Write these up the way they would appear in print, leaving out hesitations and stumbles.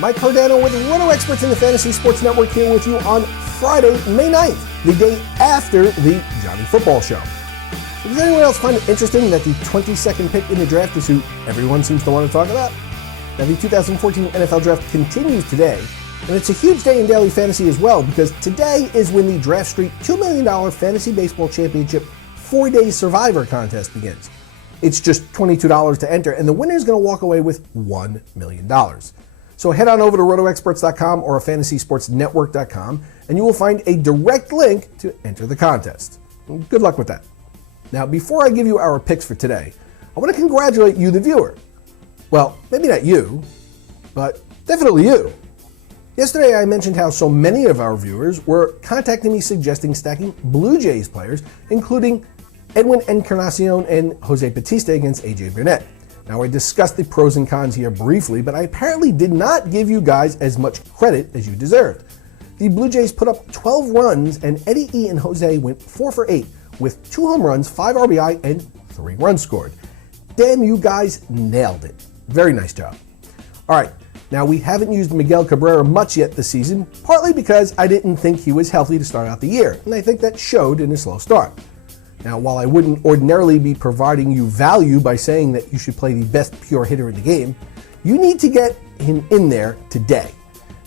Mike Cardano with Roto Experts in the Fantasy Sports Network here with you on Friday, May 9th, the day after the Johnny Football Show. So does anyone else find it interesting that the 22nd pick in the draft is who everyone seems to want to talk about? Now, the 2014 NFL Draft continues today, and it's a huge day in daily fantasy as well because today is when the Draft Street $2 million Fantasy Baseball Championship 4-day Survivor contest begins. It's just $22 to enter, and the winner is going to walk away with $1 million. So head on over to rotoexperts.com or fantasysportsnetwork.com, and you will find a direct link to enter the contest. Good luck with that. Now, before I give you our picks for today, I want to congratulate you, the viewer. Well, maybe not you, but definitely you. Yesterday, I mentioned how so many of our viewers were contacting me suggesting stacking Blue Jays players, including Edwin Encarnacion and Jose Bautista against AJ Burnett. Now, I discussed the pros and cons here briefly, but I apparently did not give you guys as much credit as you deserved. The Blue Jays put up 12 runs, and Eddie E. and Jose went 4 for 8 with 2 home runs, 5 RBI, and 3 runs scored. Damn, you guys nailed it. Very nice job. All right, now we haven't used Miguel Cabrera much yet this season, partly because I didn't think he was healthy to start out the year, and I think that showed in his slow start. Now, while I wouldn't ordinarily be providing you value by saying that you should play the best pure hitter in the game, you need to get him in there today.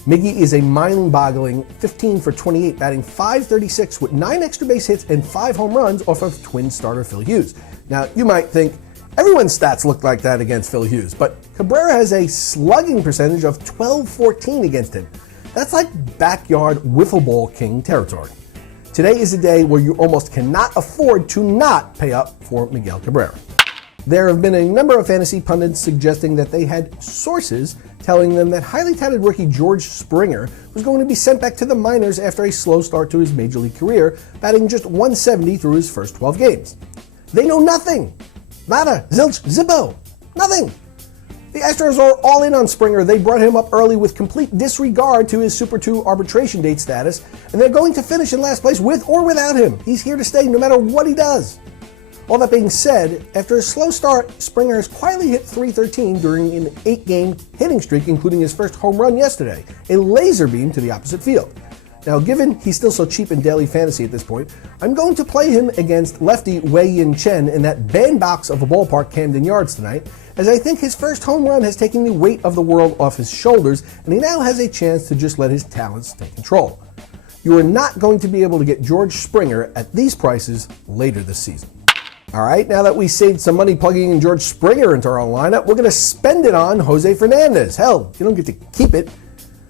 Miggy is a mind-boggling 15 for 28, batting .536 with 9 extra base hits and 5 home runs off of Twins starter Phil Hughes. Now, you might think everyone's stats look like that against Phil Hughes, but Cabrera has a slugging percentage of .1214 against him. That's like backyard wiffle ball king territory. Today is a day where you almost cannot afford to not pay up for Miguel Cabrera. There have been a number of fantasy pundits suggesting that they had sources telling them that highly touted rookie George Springer was going to be sent back to the minors after a slow start to his major league career, batting just .170 through his first 12 games. They know nothing. Nada, zilch, zippo, nothing. The Astros are all in on Springer. They brought him up early with complete disregard to his Super 2 arbitration date status, and they're going to finish in last place with or without him. He's here to stay no matter what he does. All that being said, after a slow start, Springer has quietly hit .313 during an 8-game hitting streak, including his first home run yesterday, a laser beam to the opposite field. Now, given he's still so cheap in daily fantasy at this point, I'm going to play him against lefty Wei-Yin Chen in that bandbox of a ballpark Camden Yards tonight, as I think his first home run has taken the weight of the world off his shoulders, and he now has a chance to just let his talents take control. You are not going to be able to get George Springer at these prices later this season. All right, now that we saved some money plugging in George Springer into our lineup, we're going to spend it on Jose Fernandez. Hell, you don't get to keep it.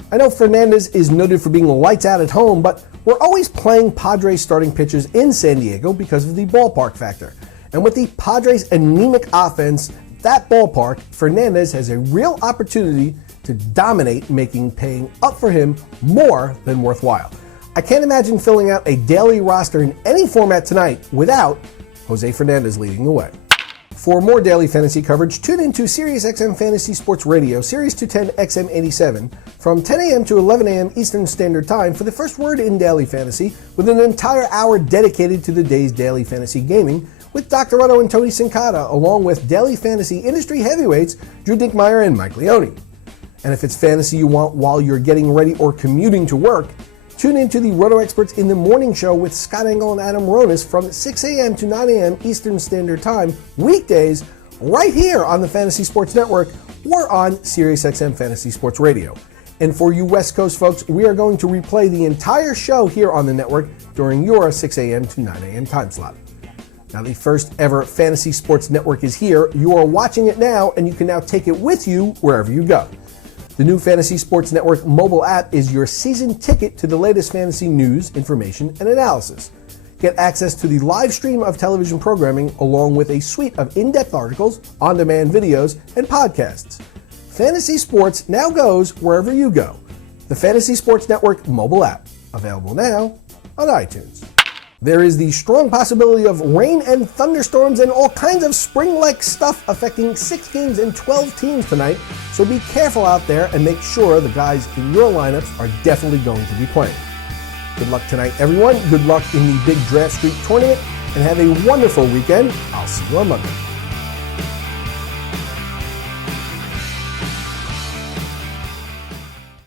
I know Fernandez is noted for being lights out at home, but we're always playing Padres starting pitchers in San Diego because of the ballpark factor. And with the Padres' anemic offense, that ballpark, Fernandez has a real opportunity to dominate, making paying up for him more than worthwhile. I can't imagine filling out a daily roster in any format tonight without Jose Fernandez leading the way. For more daily fantasy coverage, tune into SiriusXM Fantasy Sports Radio, Series 210 XM87, from 10 a.m. to 11 a.m. Eastern Standard Time for the first word in daily fantasy, with an entire hour dedicated to the day's daily fantasy gaming, with Dr. Otto and Tony Sincata, along with daily fantasy industry heavyweights Drew Dinkmeyer and Mike Leone. And if it's fantasy you want while you're getting ready or commuting to work, tune into the Roto Experts in the Morning Show with Scott Engel and Adam Ronis from 6 a.m. to 9 a.m. Eastern Standard Time, weekdays, right here on the Fantasy Sports Network or on SiriusXM Fantasy Sports Radio. And for you West Coast folks, we are going to replay the entire show here on the network during your 6 a.m. to 9 a.m. time slot. Now, the first ever Fantasy Sports Network is here. You are watching it now, and you can now take it with you wherever you go. The new Fantasy Sports Network mobile app is your season ticket to the latest fantasy news, information, and analysis. Get access to the live stream of television programming along with a suite of in-depth articles, on-demand videos, and podcasts. Fantasy Sports now goes wherever you go. The Fantasy Sports Network mobile app, available now on iTunes. There is the strong possibility of rain and thunderstorms and all kinds of spring-like stuff affecting 6 games and 12 teams tonight, so be careful out there and make sure the guys in your lineups are definitely going to be playing. Good luck tonight, everyone. Good luck in the Big Draft Street Tournament, and have a wonderful weekend. I'll see you on Monday.